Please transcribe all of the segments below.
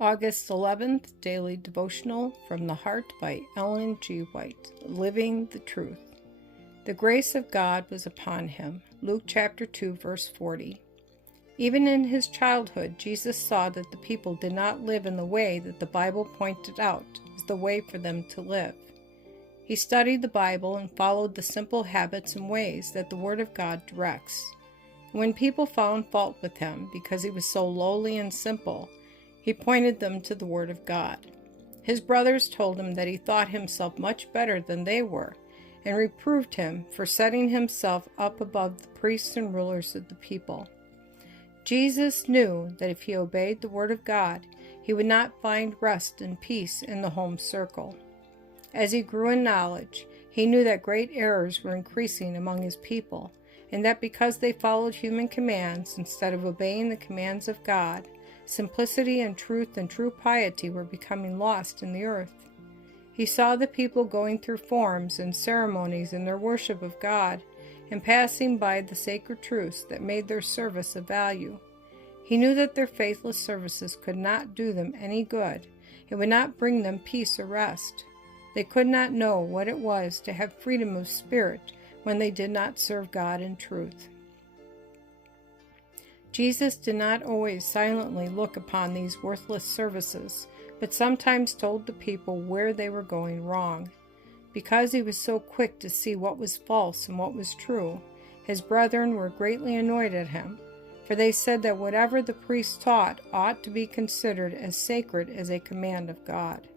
August 11th, Daily Devotional from the Heart by Ellen G. White. Living the Truth. The grace of God was upon him. Luke chapter 2, verse 40. Even in his childhood, Jesus saw that the people did not live in the way that the Bible pointed out as the way for them to live. He studied the Bible and followed the simple habits and ways that the Word of God directs. When people found fault with him because he was so lowly and simple, he pointed them to the Word of God. His brothers told him that he thought himself much better than they were, and reproved him for setting himself up above the priests and rulers of the people. Jesus knew that if he obeyed the Word of God, he would not find rest and peace in the home circle. As he grew in knowledge, he knew that great errors were increasing among his people, and that because they followed human commands instead of obeying the commands of God, simplicity and truth and true piety were becoming lost in the earth. He saw the people going through forms and ceremonies in their worship of God and passing by the sacred truths that made their service of value. He knew that their faithless services could not do them any good. It would not bring them peace or rest. They could not know what it was to have freedom of spirit when they did not serve God in truth. Jesus did not always silently look upon these worthless services, but sometimes told the people where they were going wrong. Because he was so quick to see what was false and what was true, his brethren were greatly annoyed at him, for they said that whatever the priests taught ought to be considered as sacred as a command of God.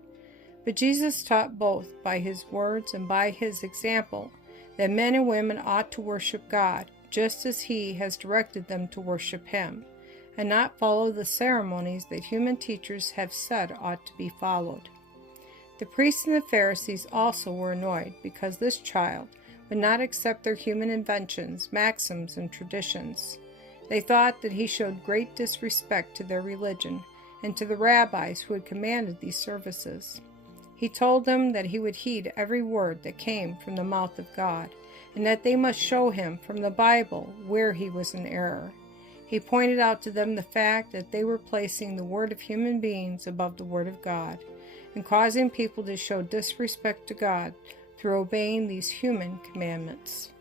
But Jesus taught both by his words and by his example that men and women ought to worship God, just as he has directed them to worship him, and not follow the ceremonies that human teachers have said ought to be followed. The priests and the Pharisees also were annoyed because this child would not accept their human inventions, maxims, and traditions. They thought that he showed great disrespect to their religion and to the rabbis who had commanded these services. He told them that he would heed every word that came from the mouth of God, and that they must show him from the Bible where he was in error. He pointed out to them the fact that they were placing the word of human beings above the word of God, and causing people to show disrespect to God through obeying these human commandments.